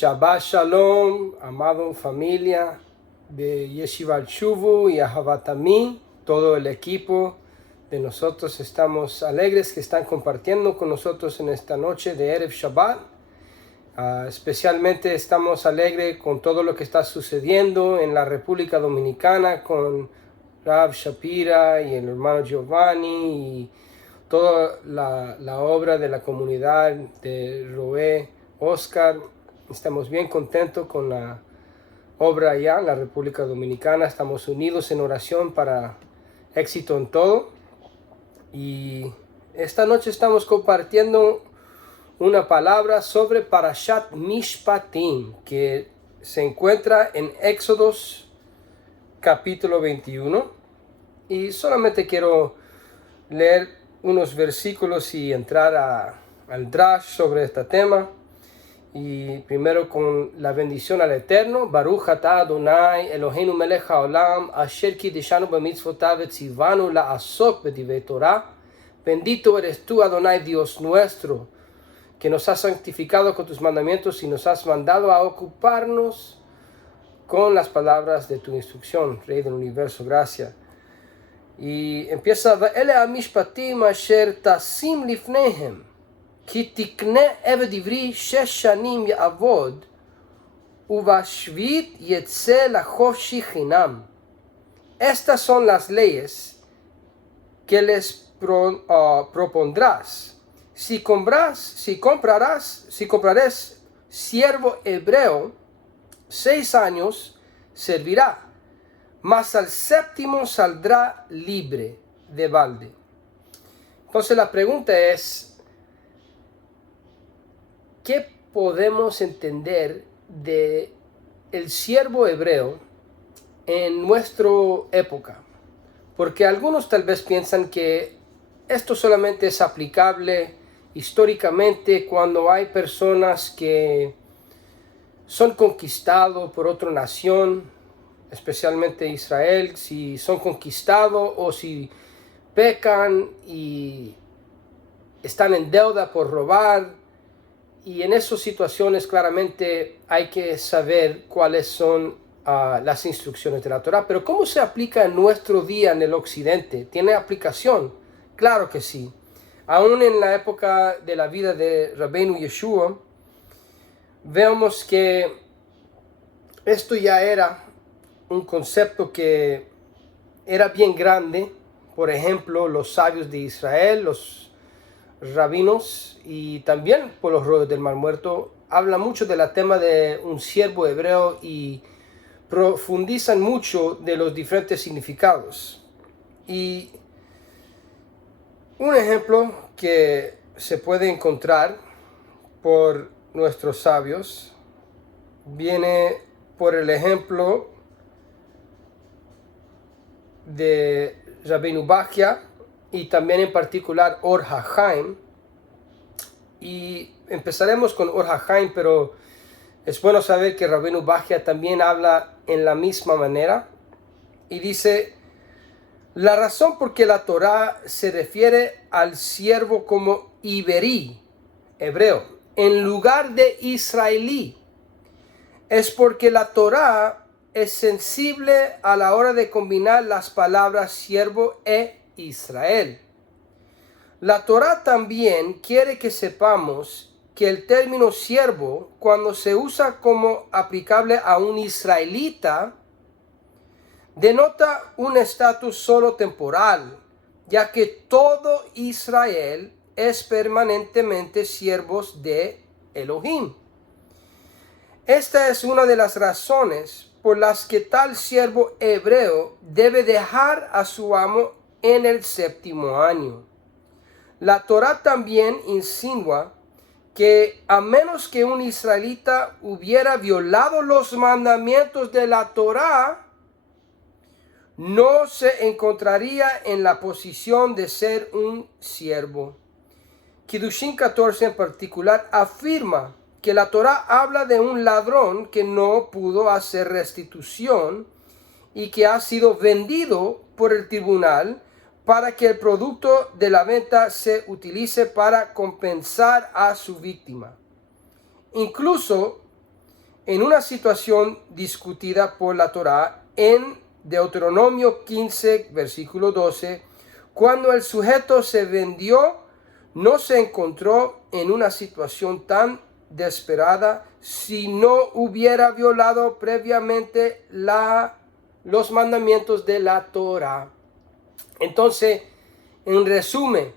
Shabbat Shalom, amado familia de Yeshivat Shuvu y Ahavat Amin, todo el equipo de nosotros estamos alegres que están compartiendo con nosotros en esta noche de Erev Shabbat. Especialmente estamos alegres con todo lo que está sucediendo en la República Dominicana con Rav Shapira y el hermano Giovanni y toda la obra de la comunidad de Roé Oscar. Estamos bien contentos con la obra allá en la República Dominicana. Estamos unidos en oración para éxito en todo. Y esta noche estamos compartiendo una palabra sobre Parashat Mishpatim, que se encuentra en Éxodos capítulo 21. Y solamente quiero leer unos versículos y entrar al drash sobre este tema. Y primero con la bendición al Eterno. Baruch atah Adonai Eloheinu melech haolam asher kideshanu b'mitzvotav v'tzivanu la'asok b'divrei Torah. Bendito eres tú, Adonai, Dios nuestro, que nos has santificado con tus mandamientos y nos has mandado a ocuparnos con las palabras de tu instrucción, Rey del universo. Gracias. Y empieza: Ve'ele hamishpatim asher tasim lifnehem כי תקנה עבד עברי 6 שנים יעבוד ובשביעית יצא לחופשי חינם. Estas son las leyes que les propondrás. Si comprarás siervo hebreo, 6 años servirá, mas al séptimo saldrá libre de balde. Entonces la pregunta es: ¿qué podemos entender de el siervo hebreo en nuestra época? Porque algunos tal vez piensan que esto solamente es aplicable históricamente cuando hay personas que son conquistados por otra nación, especialmente Israel. Si son conquistados o si pecan y están en deuda por robar. Y en esas situaciones claramente hay que saber cuáles son las instrucciones de la Torah. Pero ¿cómo se aplica en nuestro día en el occidente? ¿Tiene aplicación? Claro que sí. Aún en la época de la vida de Rabbeinu Yeshua, vemos que esto ya era un concepto que era bien grande. Por ejemplo, los sabios de Israel, los rabinos y también por los rollos del Mar Muerto habla mucho del tema de un siervo hebreo y profundizan mucho de los diferentes significados. Y un ejemplo que se puede encontrar por nuestros sabios viene por el ejemplo de Rabbeinu Bachya y también en particular Or HaChaim. Y empezaremos con Or HaChaim, pero es bueno saber que Rabbeinu Bachya también habla en la misma manera. Y dice: la razón por que la Torah se refiere al siervo como iberí, hebreo, en lugar de israelí, es porque la Torah es sensible a la hora de combinar las palabras siervo e Israel. La Torah también quiere que sepamos que el término siervo, cuando se usa como aplicable a un israelita, denota un estatus solo temporal, ya que todo Israel es permanentemente siervos de Elohim. Esta es una de las razones por las que tal siervo hebreo debe dejar a su amo en el 7º año. La Torah también insinúa que a menos que un israelita hubiera violado los mandamientos de la Torah, no se encontraría en la posición de ser un siervo. Kiddushin 14 en particular afirma que la Torah habla de un ladrón que no pudo hacer restitución y que ha sido vendido por el tribunal para que el producto de la venta se utilice para compensar a su víctima. Incluso en una situación discutida por la Torá en Deuteronomio 15, versículo 12, cuando el sujeto se vendió, no se encontró en una situación tan desesperada si no hubiera violado previamente los mandamientos de la Torá. Entonces, en resumen,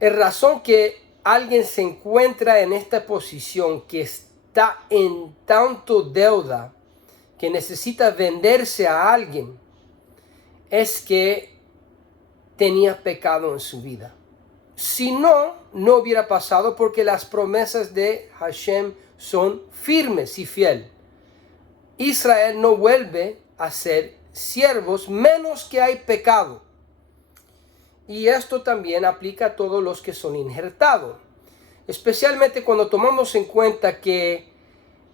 la razón que alguien se encuentra en esta posición, que está en tanto deuda, que necesita venderse a alguien, es que tenía pecado en su vida. Si no, no hubiera pasado, porque las promesas de Hashem son firmes y fieles. Israel no vuelve a ser siervos menos que hay pecado. Y esto también aplica a todos los que son injertados. Especialmente cuando tomamos en cuenta que,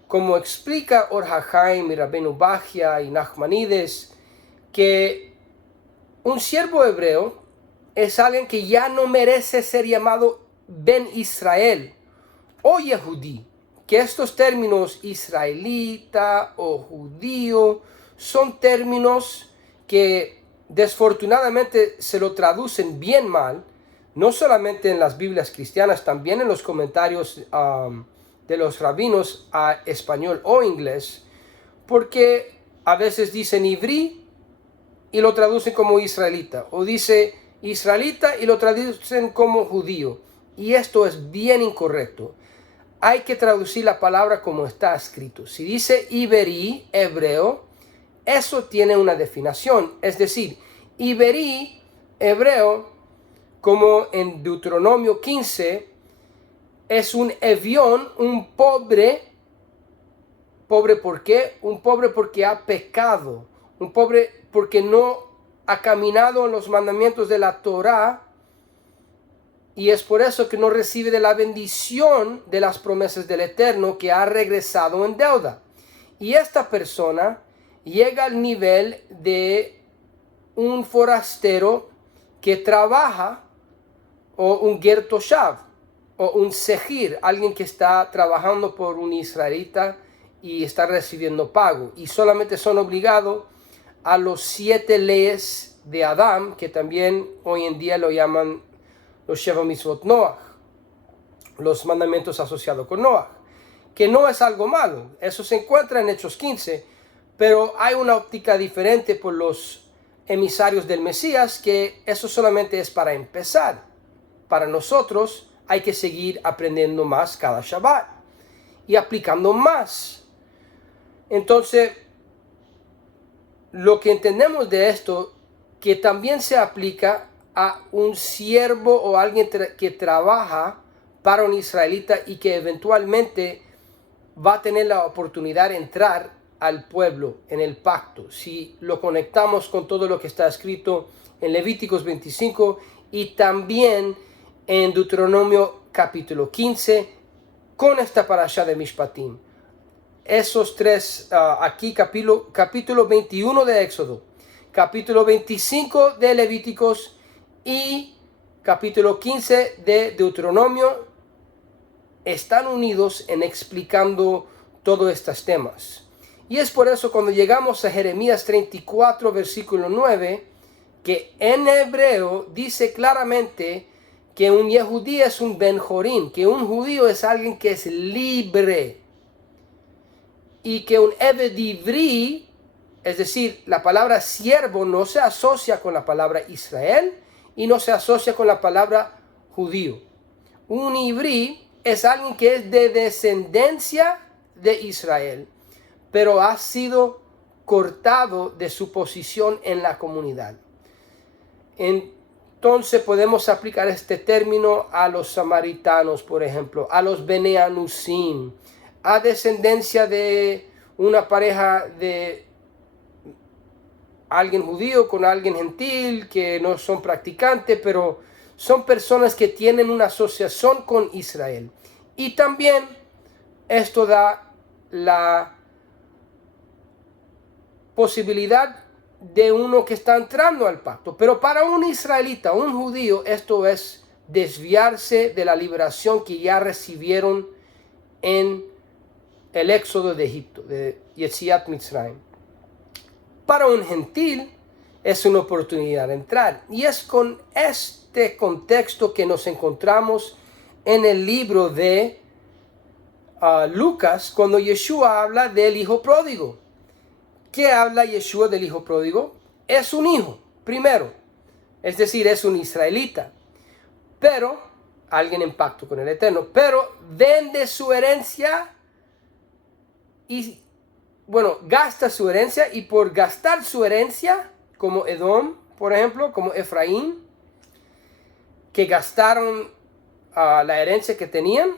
como explica Or HaChaim y Rabbeinu Bachya y Nachmanides, que un siervo hebreo es alguien que ya no merece ser llamado Ben Israel o Yehudí, que estos términos israelita o judío son términos que desfortunadamente se lo traducen bien mal, no solamente en las Biblias cristianas, también en los comentarios de los rabinos a español o inglés, porque a veces dicen ivrí y lo traducen como israelita, o dice israelita y lo traducen como judío, y esto es bien incorrecto. Hay que traducir la palabra como está escrito. Si dice iberí, hebreo, eso tiene una definición, es decir, iberí, hebreo, como en Deuteronomio 15, es un evión, un pobre. ¿Pobre por qué? Un pobre porque ha pecado, un pobre porque no ha caminado en los mandamientos de la Torá, y es por eso que no recibe de la bendición de las promesas del Eterno, que ha regresado en deuda. Y esta persona llega al nivel de un forastero que trabaja, o un ger toshav, o un sejir, alguien que está trabajando por un israelita y está recibiendo pago, y solamente son obligados a los 7 leyes de Adán, que también hoy en día lo llaman los Sheva Mitzvot Noach, los mandamientos asociados con Noach, que no es algo malo, eso se encuentra en Hechos 15, pero hay una óptica diferente por los emisarios del Mesías, que eso solamente es para empezar. Para nosotros hay que seguir aprendiendo más cada Shabbat y aplicando más. Entonces, lo que entendemos de esto, que también se aplica a un siervo o alguien que trabaja para un israelita y que eventualmente va a tener la oportunidad de entrar al pueblo en el pacto. Si lo conectamos con todo lo que está escrito en Levíticos 25 y también en Deuteronomio capítulo 15 con esta parasha de Mishpatim. Esos tres, aquí capítulo 21 de Éxodo, capítulo 25 de Levíticos y capítulo 15 de Deuteronomio están unidos en explicando todos estos temas. Y es por eso cuando llegamos a Jeremías 34 versículo 9, que en hebreo dice claramente que un yehudí es un benjorín, que un judío es alguien que es libre, y que un eved ivrí, es decir, la palabra siervo no se asocia con la palabra Israel y no se asocia con la palabra judío. Un ivrí es alguien que es de descendencia de Israel, pero ha sido cortado de su posición en la comunidad. Entonces podemos aplicar este término a los samaritanos, por ejemplo, a los Bene Anusim, a descendencia de una pareja de alguien judío con alguien gentil que no son practicantes, pero son personas que tienen una asociación con Israel. Y también esto da la posibilidad de uno que está entrando al pacto. Pero para un israelita, un judío, esto es desviarse de la liberación que ya recibieron en el éxodo de Egipto, de Yetziat Mitzrayim. Para un gentil es una oportunidad de entrar. Y es con este contexto que nos encontramos en el libro de Lucas, cuando Yeshua habla del hijo pródigo. ¿Qué habla Yeshua del hijo pródigo? Es un hijo, primero. Es decir, es un israelita. Pero, alguien en pacto con el Eterno. Pero vende su herencia y, gasta su herencia. Y por gastar su herencia, como Edom, por ejemplo, como Efraín, que gastaron la herencia que tenían,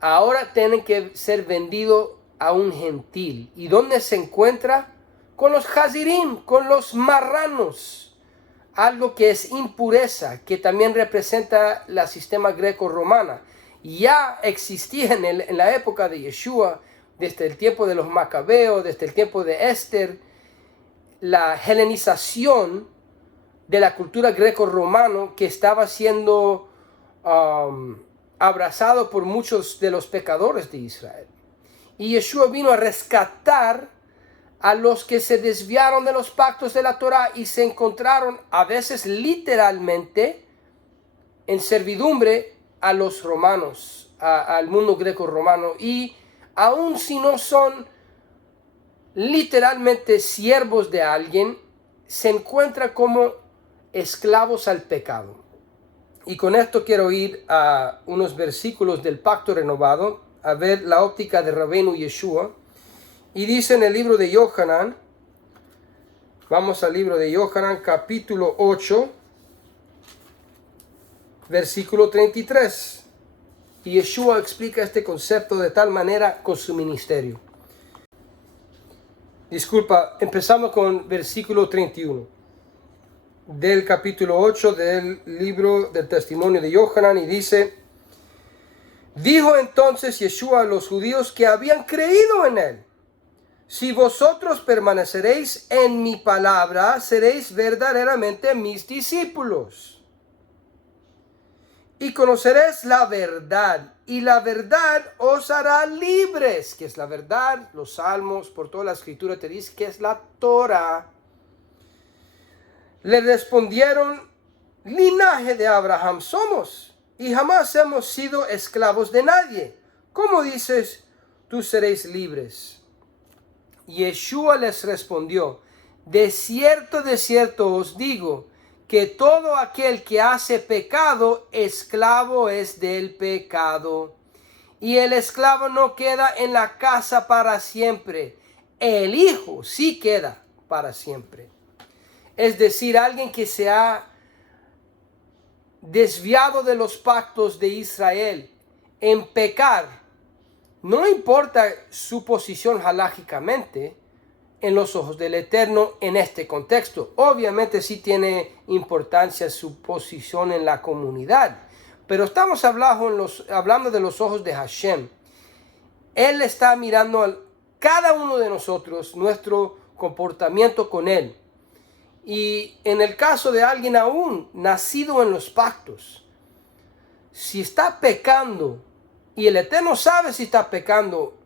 ahora tienen que ser vendidos a un gentil. ¿Y dónde se encuentra? Con los Hazirim, con los marranos. Algo que es impureza, que también representa la sistema greco-romana. Ya existía en la época de Yeshua, desde el tiempo de los Macabeos, desde el tiempo de Esther, la helenización de la cultura greco-romana que estaba siendo abrazado por muchos de los pecadores de Israel. Y Yeshua vino a rescatar a los que se desviaron de los pactos de la Torah y se encontraron a veces literalmente en servidumbre a los romanos, al mundo greco-romano. Y aun si no son literalmente siervos de alguien, se encuentran como esclavos al pecado. Y con esto quiero ir a unos versículos del Pacto Renovado, a ver la óptica de Rabbeinu Yeshua. Y dice en el libro de Yohanan, vamos al libro de Yohanan, capítulo 8, versículo 33. Y Yeshua explica este concepto de tal manera con su ministerio. Empezamos con versículo 31 del capítulo 8 del libro del testimonio de Yohanan, y dice: dijo entonces Yeshua a los judíos que habían creído en él: si vosotros permaneceréis en mi palabra, seréis verdaderamente mis discípulos. Y conoceréis la verdad, y la verdad os hará libres. ¿Qué es la verdad? Los salmos, por toda la escritura te dice que es la Torah. Le respondieron: linaje de Abraham somos, y jamás hemos sido esclavos de nadie. ¿Cómo dices, tú seréis libres? Yeshua les respondió: de cierto os digo, que todo aquel que hace pecado, esclavo es del pecado. Y el esclavo no queda en la casa para siempre, el hijo sí queda para siempre. Es decir, alguien que se ha desviado de los pactos de Israel en pecar, no importa su posición halágicamente en los ojos del Eterno en este contexto. Obviamente sí tiene importancia su posición en la comunidad, pero estamos hablando de los ojos de Hashem. Él está mirando a cada uno de nosotros, nuestro comportamiento con Él. Y en el caso de alguien aún nacido en los pactos, si está pecando, y el Eterno sabe si está pecando,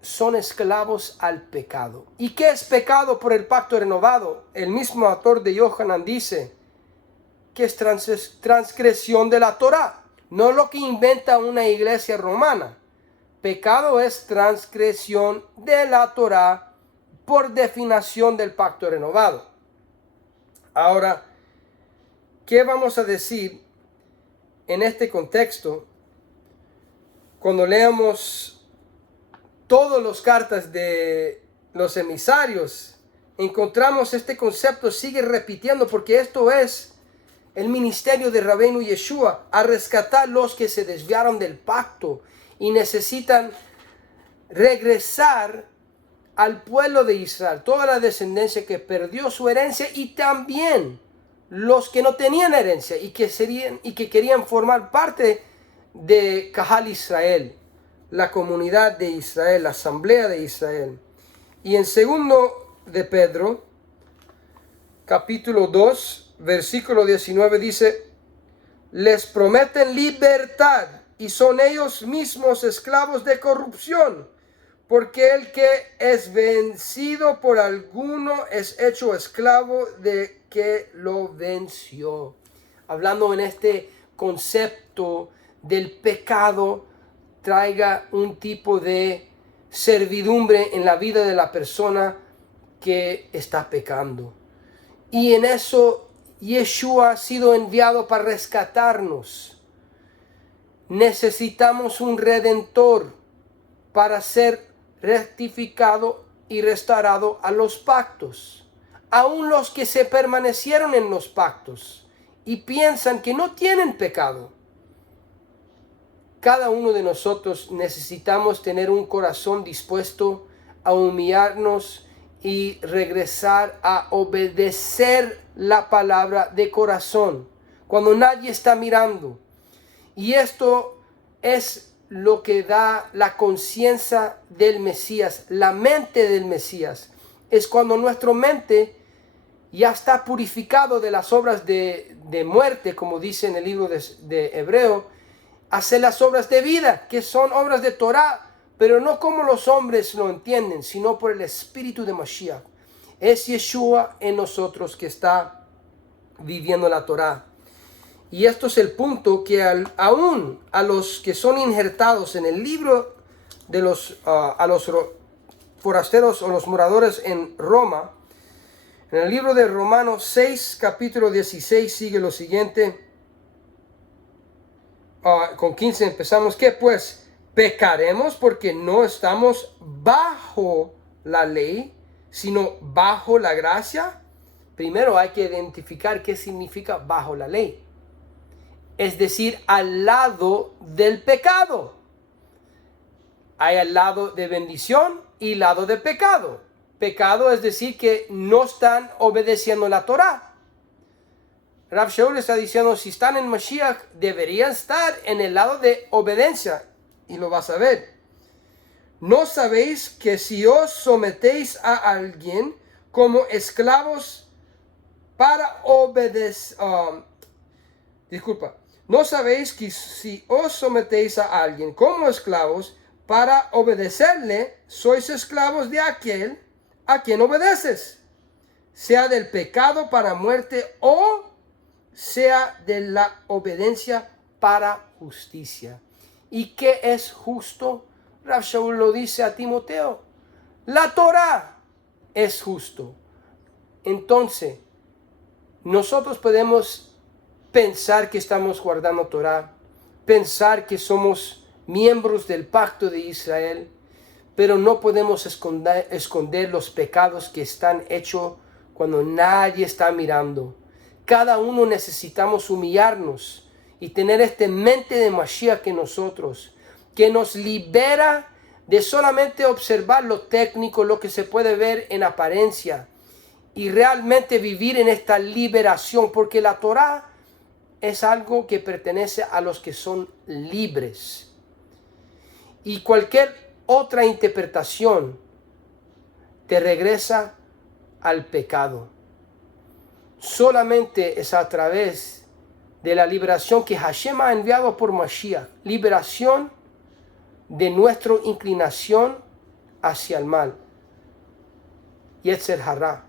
son esclavos al pecado. ¿Y qué es pecado por el pacto renovado? El mismo autor de Yohanan dice que es transgresión de la Torah, no lo que inventa una iglesia romana. Pecado es transgresión de la Torah por definición del pacto renovado. Ahora, ¿qué vamos a decir en este contexto? Cuando leamos todas las cartas de los emisarios, encontramos este concepto, sigue repitiendo, porque esto es el ministerio de Rabbeinu Yeshua, a rescatar los que se desviaron del pacto y necesitan regresar al pueblo de Israel, toda la descendencia que perdió su herencia, y también los que no tenían herencia y que querían formar parte de Kahal Israel, la comunidad de Israel, la asamblea de Israel. Y en segundo de Pedro, capítulo 2, versículo 19 dice: les prometen libertad y son ellos mismos esclavos de corrupción, porque el que es vencido por alguno es hecho esclavo de que lo venció. Hablando en este concepto del pecado, traiga un tipo de servidumbre en la vida de la persona que está pecando. Y en eso Yeshua ha sido enviado para rescatarnos. Necesitamos un redentor para ser rectificado y restaurado a los pactos. Aún los que se permanecieron en los pactos y piensan que no tienen pecado. Cada uno de nosotros necesitamos tener un corazón dispuesto a humillarnos y regresar a obedecer la palabra de corazón cuando nadie está mirando. Y esto es lo que da la conciencia del Mesías, la mente del Mesías. Es cuando nuestra mente ya está purificado de las obras de muerte, como dice en el libro de Hebreo, hacer las obras de vida, que son obras de Torah, pero no como los hombres lo entienden, sino por el Espíritu de Mashiach. Es Yeshua en nosotros que está viviendo la Torah. Y esto es el punto que aún a los que son injertados en el libro de a los forasteros o los moradores en Roma, en el libro de Romanos 6, capítulo 16, sigue lo siguiente. Con 15 empezamos. ¿Qué pues? ¿Pecaremos porque no estamos bajo la ley, sino bajo la gracia? Primero hay que identificar qué significa bajo la ley. Es decir, al lado del pecado. Hay al lado de bendición y lado de pecado. Pecado es decir que no están obedeciendo la Torah. Rav Shaul está diciendo, si están en Mashiach, deberían estar en el lado de obediencia. Y lo vas a ver. ¿No sabéis que si os sometéis a alguien como esclavos para obedecer... ¿No sabéis que si os sometéis a alguien como esclavos para obedecerle, sois esclavos de aquel a quien obedeces? Sea del pecado para muerte o sea de la obediencia para justicia. ¿Y qué es justo? Rav Shaul lo dice a Timoteo. La Torah es justo. Entonces, nosotros podemos pensar que estamos guardando Torah, pensar que somos miembros del pacto de Israel, pero no podemos esconder los pecados que están hechos cuando nadie está mirando. Cada uno necesitamos humillarnos y tener esta mente de Mashiach en nosotros, que nos libera de solamente observar lo técnico, lo que se puede ver en apariencia, y realmente vivir en esta liberación, porque la Torah es algo que pertenece a los que son libres. Y cualquier otra interpretación te regresa al pecado. Solamente es a través de la liberación que Hashem ha enviado por Mashiach, liberación de nuestra inclinación hacia el mal, Yetzer Hara.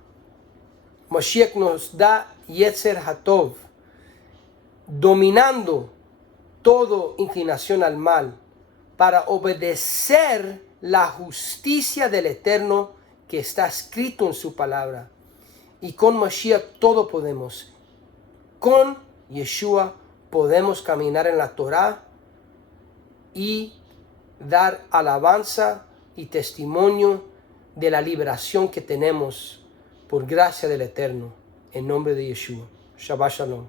Mashiach nos da Yetzer Hatov, dominando toda inclinación al mal, para obedecer la justicia del Eterno que está escrito en su palabra. Y con Mashiach todo podemos. Con Yeshua podemos caminar en la Torah y dar alabanza y testimonio de la liberación que tenemos por gracia del Eterno. En nombre de Yeshua. Shabbat Shalom.